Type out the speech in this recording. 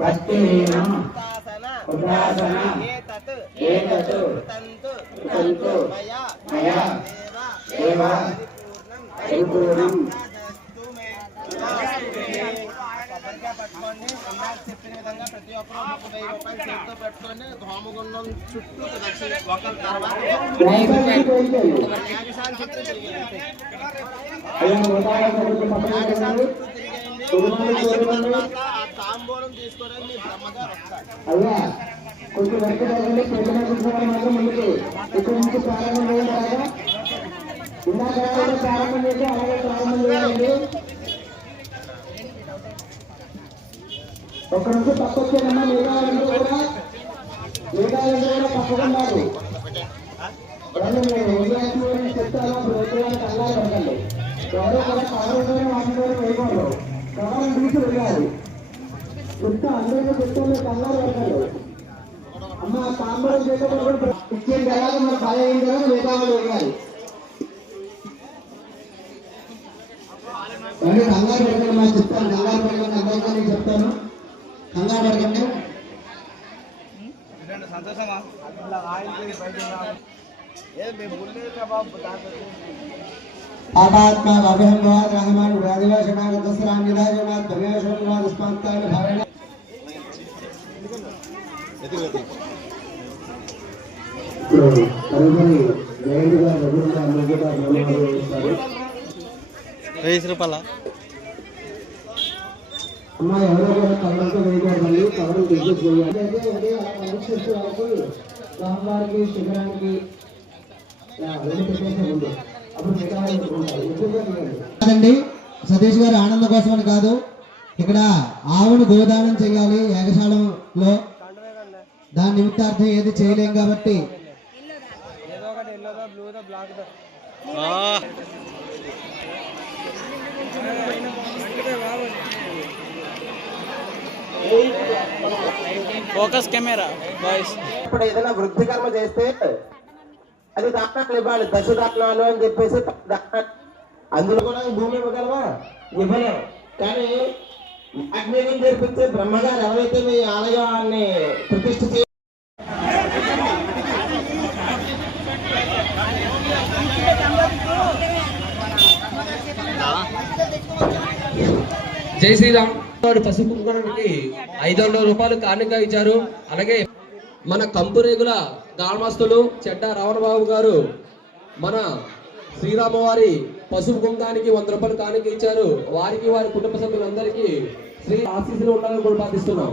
భక్తిహీనం ఉపాసన ఏతత్ తంతు మయా దేవ పరిపూర్ణం పట్టుకోండి. అన్నారు చెప్పిన విధంగా ప్రతి ఒక్కరు 1000 రూపాయలు చేతితో పెట్టుకొని హోమగుండం చుట్టూ ఒకరి తర్వాత యాగశాల చుట్టూ తిరిగేయండి. యాగశాల చుట్టూ తిరిగేయండి. అయిన తర్వాత ఆ తాంబూలం తీర్థం తీసుకోవడానికి మీ బ్రహ్మగారు వస్తారు. అయ్యా కొంచెం వెనక జరగండి, ప్రజల కూర్చోవడం మాత్రం ముందుకు. ఇక్కడ నుంచి ప్రారంభం చేయండి. అలాగా ఇందాక ప్రారంభం చేసి అలాగే ప్రారంభం చేయండి. ఒక్క నుంచి తప్పు వచ్చేదమ్మా. మిగతా వాళ్ళందరూ కూడా తప్పకుండా చెప్తాను. ప్రోత్సాహానికి అల్లా పడకండి. ఎవరో కూడా కవర్ వాటిలో వేయకూడదు. కవర్ తీసి వెళ్ళాలి. చెప్తా అందరికీ చెప్తాను. కల్లారు పడకండి. అమ్మ తాంబరం చేసేటప్పుడు ఇచ్చేది కదా మన పని అయిన కదా మిగతా వాళ్ళు వేయాలి. కంగారు పడకండి. మా చెప్తాను. కంగారు పడకండి. అందరికీ నేను చెప్తాను. కంగారు పడకండి. आत्मा अभयं भवत् रहमान राजवासनागत सराम विराजमान धर्मेश्वरवाद स्पंदन भरण కరుణని జయంతిగా రఘుగా ముగ్గుగా నమోదు చేస్తారు. 20 రూపాయల అమ్మ ఎవరో కూడా కవరంతో వేయకూడదండి. కవరం బిజినెస్ చేయాలి. అయితే ఉదయం పరీక్షిస్తూ వరకు స్వామివారికి శిబిరానికి కాదండి. సతీష్ గారు ఆనందం కోసం అని కాదు, ఇక్కడ ఆవును గోదానం చేయాలి యాగశాలంలో. దాని నిమిత్తార్థం ఏది చేయలేం కాబట్టి ఫోకస్ కెమెరా బాయ్స్. ఇప్పుడు ఏదైనా వృద్ధి కర్మ చేస్తే అది దాఖలు ఇవ్వాలి. దశదాఖనాలు అని చెప్పేసి అందులో కూడా భూమి ఇవ్వగలవా? ఇవ్వలేము. కానీ అగ్నిని జరిపించే బ్రహ్మగారు ఎవరైతే మీ ఆలయాన్ని ప్రతిష్ఠ చేయ జై శ్రీరామ్. పసుపు కుంకుమకి 500 రూపాయలు కానుక ఇచ్చారు. అలాగే మన కంపురేగుల గ్రామస్తులు చెడ్డ రావణబాబు గారు మన శ్రీరామవారి పసుపు కుంకానికి 100 రూపాయలు కానుక ఇచ్చారు. వారికి వారి కుటుంబ సభ్యులందరికీ శ్రీ ఆశీస్సులు ఉండాలని కూడా ప్రార్థిస్తున్నాం.